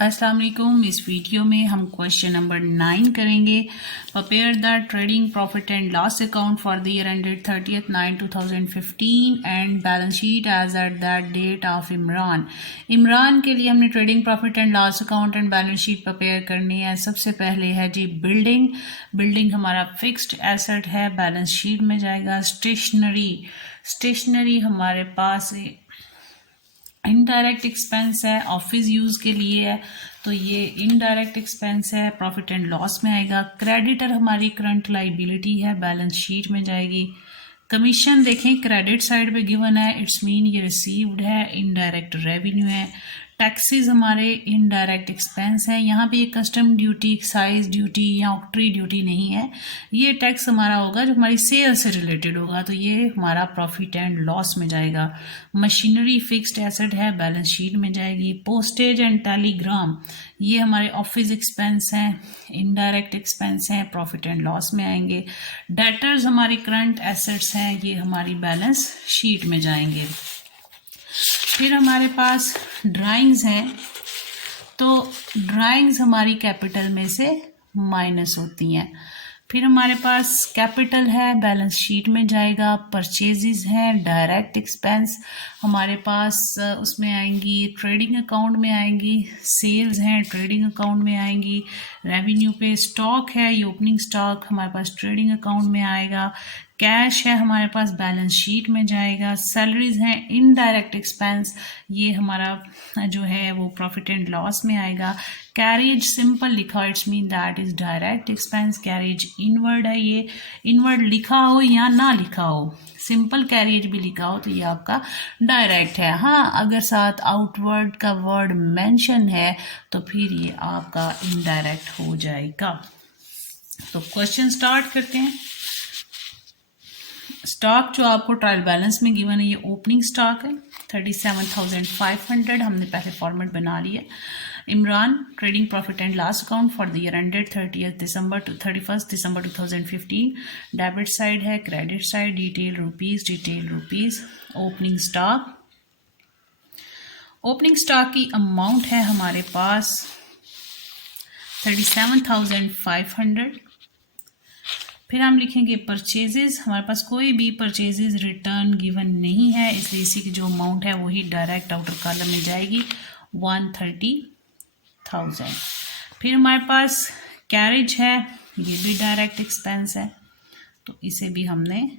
अस्सलाम वालेकुम। इस वीडियो में हम क्वेश्चन नंबर 9 करेंगे। Prepare the trading profit and loss account for the year ended 30/9/2015 and balance sheet as at that date of Imran. Imran के लिए हमने trading profit and loss account and balance sheet prepare करनी है। सबसे पहले है जी बिल्डिंग हमारा फिक्स्ड एसेट है, बैलेंस शीट में जाएगा। स्टेशनरी हमारे पास इनडायरेक्ट एक्सपेंस है, ऑफिस यूज के लिए है तो ये इनडायरेक्ट एक्सपेंस है, प्रॉफिट एंड लॉस में आएगा। क्रेडिटर हमारी करंट लाइबिलिटी है, बैलेंस शीट में जाएगी। कमीशन देखें क्रेडिट साइड पे गिवन है, इट्स मीन ये रिसीव्ड है, इनडायरेक्ट रेवेन्यू है। टैक्सेस हमारे इनडायरेक्ट एक्सपेंस हैं। यहाँ पे ये कस्टम ड्यूटी, एक्साइज ड्यूटी या ऑक्ट्री ड्यूटी नहीं है, ये टैक्स हमारा होगा जो हमारी सेल से रिलेटेड होगा, तो ये हमारा प्रॉफिट एंड लॉस में जाएगा। मशीनरी फिक्स्ड एसेट है, बैलेंस शीट में जाएगी। पोस्टेज एंड टेलीग्राम ये हमारे ऑफिस एक्सपेंस हैं, इनडायरेक्ट एक्सपेंस हैं, प्रॉफिट एंड लॉस में आएंगे। डेटर्स हमारी करंट एसेट्स हैं, ये हमारी बैलेंस शीट में जाएंगे। फिर हमारे पास ड्राइंग्स हैं, तो ड्राइंग्स हमारी कैपिटल में से माइनस होती हैं। फिर हमारे पास कैपिटल है, बैलेंस शीट में जाएगा। परचेजेस हैं, डायरेक्ट एक्सपेंस हमारे पास उसमें आएंगी, ट्रेडिंग अकाउंट में आएंगी। सेल्स हैं, ट्रेडिंग अकाउंट में आएंगी। रेवेन्यू पे स्टॉक है, ये ओपनिंग स्टॉक हमारे पास ट्रेडिंग अकाउंट में आएगा। कैश है हमारे पास, बैलेंस शीट में जाएगा। सैलरीज हैं, इनडायरेक्ट एक्सपेंस, ये हमारा जो है वो प्रॉफिट एंड लॉस में आएगा। कैरेज सिंपल लिखा, it's mean that is direct expense. Carriage inward है, ये इनवर्ड लिखा हो या ना लिखा हो, सिंपल कैरेज भी लिखा हो तो ये आपका डायरेक्ट है। हाँ, अगर साथ आउटवर्ड का वर्ड मेंशन है तो फिर ये आपका इनडायरेक्ट हो जाएगा। तो क्वेश्चन स्टार्ट करते हैं। स्टॉक जो आपको ट्रायल बैलेंस में गिवन है, ये ओपनिंग स्टॉक है 37,500, हमने पहले फॉर्मेट बना लिया। Imran trading profit and loss account for the year ended 31 December 2015। Debit side है, credit side, detail rupees. Opening stock की अमाउंट है हमारे पास 37,500। फिर हम लिखेंगे परचेजेस, हमारे पास कोई भी परचेजेस रिटर्न गिवन नहीं है, इसलिए इसी की जो अमाउंट है वही डायरेक्ट आउटर कॉलम में जाएगी 130,000। फिर हमारे पास कैरेज है, ये भी डायरेक्ट एक्सपेंस है तो इसे भी हमने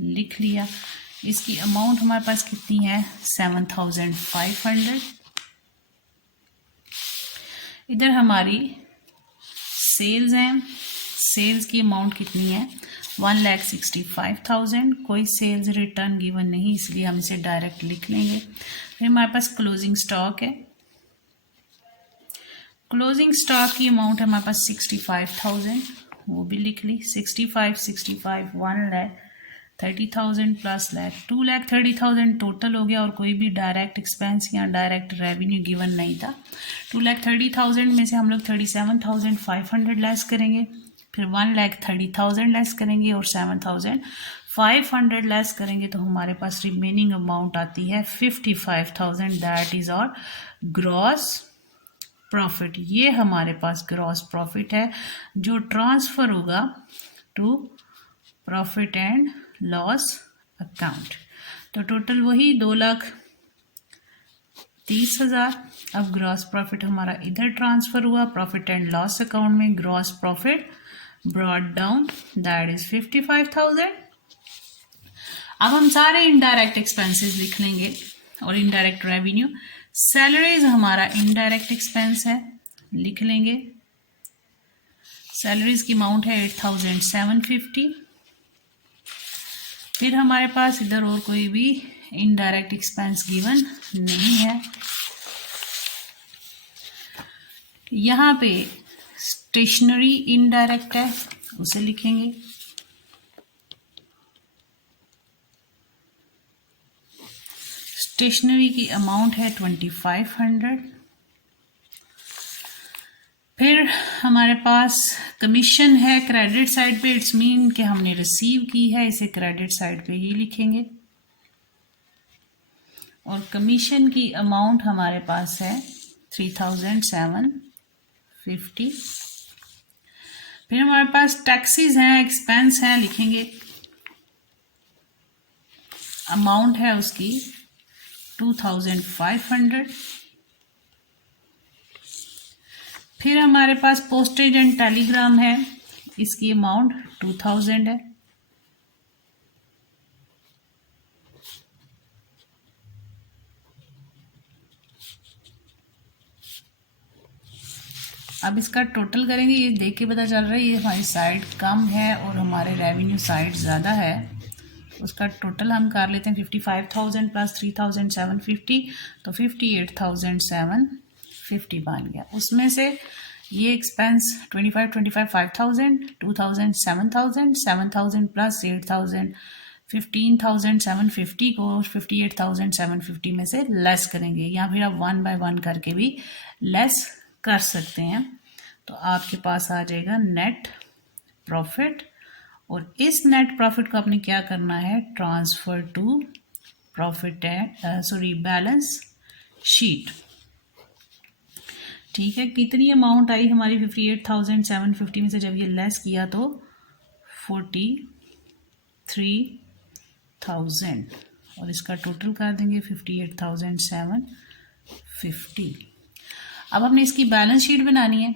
लिख लिया। इसकी अमाउंट हमारे पास कितनी है 7,500। इधर हमारी सेल्स हैं, सेल्स की अमाउंट कितनी है 1,65,000। कोई सेल्स रिटर्न गिवन नहीं, इसलिए हम इसे डायरेक्ट लिख लेंगे। फिर हमारे पास क्लोजिंग स्टॉक है, क्लोजिंग स्टॉक की अमाउंट है हमारे पास 65,000, वो भी लिख ली। 65 1,30,000 प्लस लाख 2,30,000 टोटल हो गया, और कोई भी डायरेक्ट एक्सपेंस या डायरेक्ट रेवेन्यू गिवन नहीं था। 2,30,000 में से हम लोग 37,500 लेस करेंगे, फिर 1,30,000 लेस करेंगे और 7,500 लेस करेंगे, तो हमारे पास रिमेनिंग अमाउंट आती है 55,000। दैट इज और ग्रॉस प्रॉफिट। ये हमारे पास ग्रॉस प्रॉफिट है जो ट्रांसफर होगा to profit and loss account. तो टोटल वही 2,30,000। अब ग्रॉस प्रॉफिट हमारा इधर ट्रांसफर हुआ प्रॉफिट एंड लॉस अकाउंट में। Gross profit brought down, that is 55,000। अब हम सारे इनडायरेक्ट एक्सपेंसेस लिख लेंगे और इनडायरेक्ट रेवेन्यू। सैलरीज हमारा इनडायरेक्ट एक्सपेंस है, लिख लेंगे। सैलरीज की अमाउंट है 8,750। फिर हमारे पास इधर और कोई भी इनडायरेक्ट एक्सपेंस गिवन नहीं है। यहाँ पे स्टेशनरी इनडायरेक्ट है, उसे लिखेंगे। स्टेशनरी की अमाउंट है 2,500। फिर हमारे पास कमीशन है क्रेडिट साइड पे, इट्स मीन कि हमने रिसीव की है, इसे क्रेडिट साइड पे ही लिखेंगे। और कमीशन की अमाउंट हमारे पास है 3750। फिर हमारे पास टैक्सीज हैं, एक्सपेंस हैं, लिखेंगे अमाउंट है उसकी 2500। फिर हमारे पास पोस्टेज एंड टेलीग्राम है, इसकी अमाउंट 2000 है। अब इसका टोटल करेंगे, ये देख के पता चल रहा है ये हमारी साइड कम है और हमारे रेवेन्यू साइड ज़्यादा है। उसका टोटल हम कर लेते हैं 55,000 प्लस 3,750, तो 58,750 बन गया। उसमें से ये एक्सपेंस 25 5,000, 2,000 7,000, 7,000 प्लस 8,000 15,750 को 58,750 में से लेस करेंगे, या फिर आप 1 बाय 1 करके भी लेस कर सकते हैं। तो आपके पास आ जाएगा नेट प्रॉफिट, और इस नेट प्रॉफिट को आपने क्या करना है, transfer to profit balance sheet. ठीक है, कितनी अमाउंट आई हमारी 58,750 में से जब ये लेस किया तो 43,000, और इसका टोटल कर देंगे 58,750। अब हमने इसकी बैलेंस शीट बनानी है।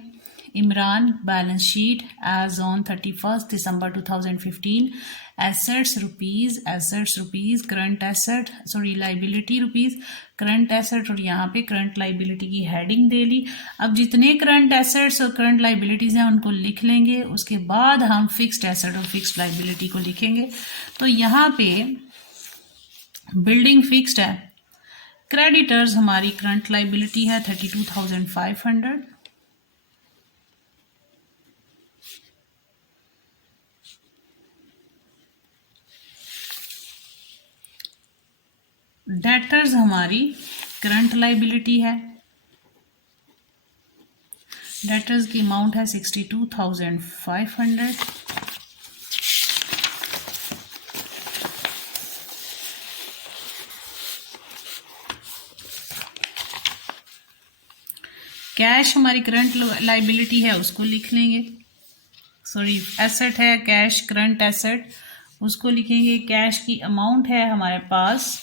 Imran balance sheet as on 31 December 2015, assets rupees, current asset liability rupees, current asset, और यहाँ पे करंट लाइबिलिटी की हेडिंग दे ली। अब जितने करंट एसेट्स और करंट लाइबिलिटीज हैं उनको लिख लेंगे, उसके बाद हम फिक्स्ड एसेट और फिक्स्ड लाइबिलिटी को लिखेंगे। तो यहाँ पे बिल्डिंग फिक्स्ड है, क्रेडिटर्स हमारी करंट लाइबिलिटी है 32,500, डेटर्स हमारी करंट लाइबिलिटी है, डेटर्स की अमाउंट है 62,500। कैश हमारी करंट लाइबिलिटी है, उसको लिख लेंगे, एसेट है कैश, करंट एसेट, उसको लिखेंगे। कैश की अमाउंट है हमारे पास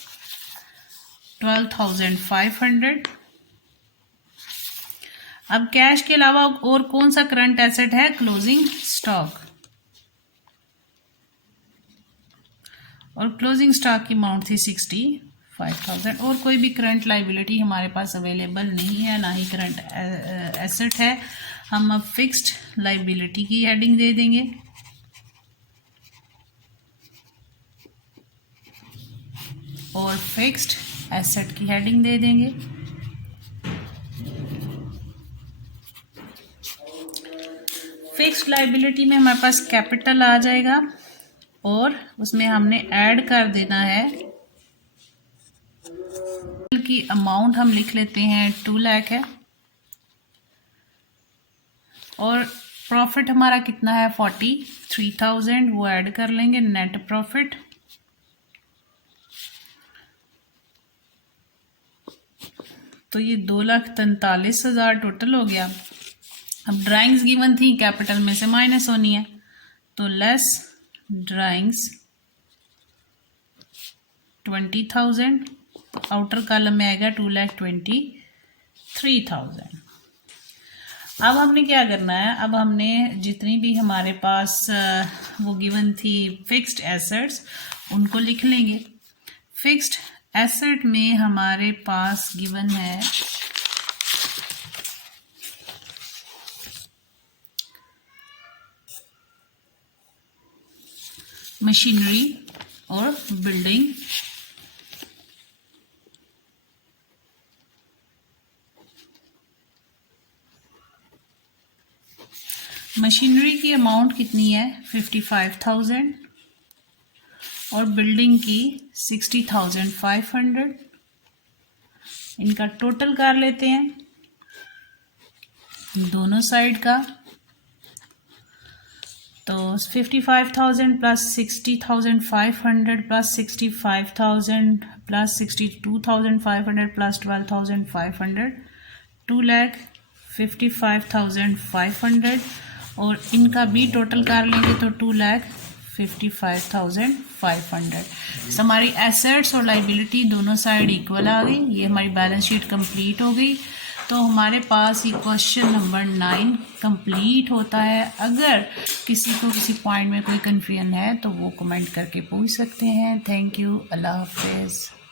12,500। अब कैश के अलावा और कौन सा करंट एसेट है, क्लोजिंग स्टॉक, और क्लोजिंग स्टॉक की अमाउंट थी 65,000। और कोई भी करंट लाइबिलिटी हमारे पास अवेलेबल नहीं है, ना ही करंट एसेट है। हम अब फिक्स्ड लाइबिलिटी की हेडिंग दे देंगे, और फिक्स्ड एसेट की हेडिंग दे देंगे। फिक्स्ड लाइबिलिटी में हमारे पास कैपिटल आ जाएगा, और उसमें हमने ऐड कर देना है की अमाउंट, हम लिख लेते हैं 2 लाख है, और प्रॉफिट हमारा कितना है 43,000, वो ऐड कर लेंगे नेट प्रॉफिट। तो ये 2,43,000 टोटल हो गया। अब ड्राइंग्स गिवन थी, कैपिटल में से माइनस होनी है, तो लेस ड्राइंग्स 20,000, आउटर कॉलम में आएगा 2,23,000। अब हमने क्या करना है, अब हमने जितनी भी हमारे पास वो गिवन थी फिक्स्ड एसेट्स, उनको लिख लेंगे। फिक्स्ड एसेट में हमारे पास गिवन है मशीनरी और बिल्डिंग। मशीनरी की अमाउंट कितनी है 55,000, और बिल्डिंग की 60,500। इनका टोटल कर लेते हैं दोनों साइड का, तो 55,000 प्लस 60,500 प्लस 65,000 प्लस 62,500 प्लस 12,500, 2,55,500 और इनका भी टोटल कर लेंगे तो 2,55,500। हमारी एसेट्स और लाइबिलिटी दोनों साइड इक्वल आ गई। ये हमारी बैलेंस शीट कंप्लीट हो गई। तो हमारे पास ये क्वेश्चन नंबर 9 कंप्लीट होता है। अगर किसी को किसी पॉइंट में कोई कन्फ्यूजन है तो वो कमेंट करके पूछ सकते हैं। Thank you. अल्लाह हाफिज़।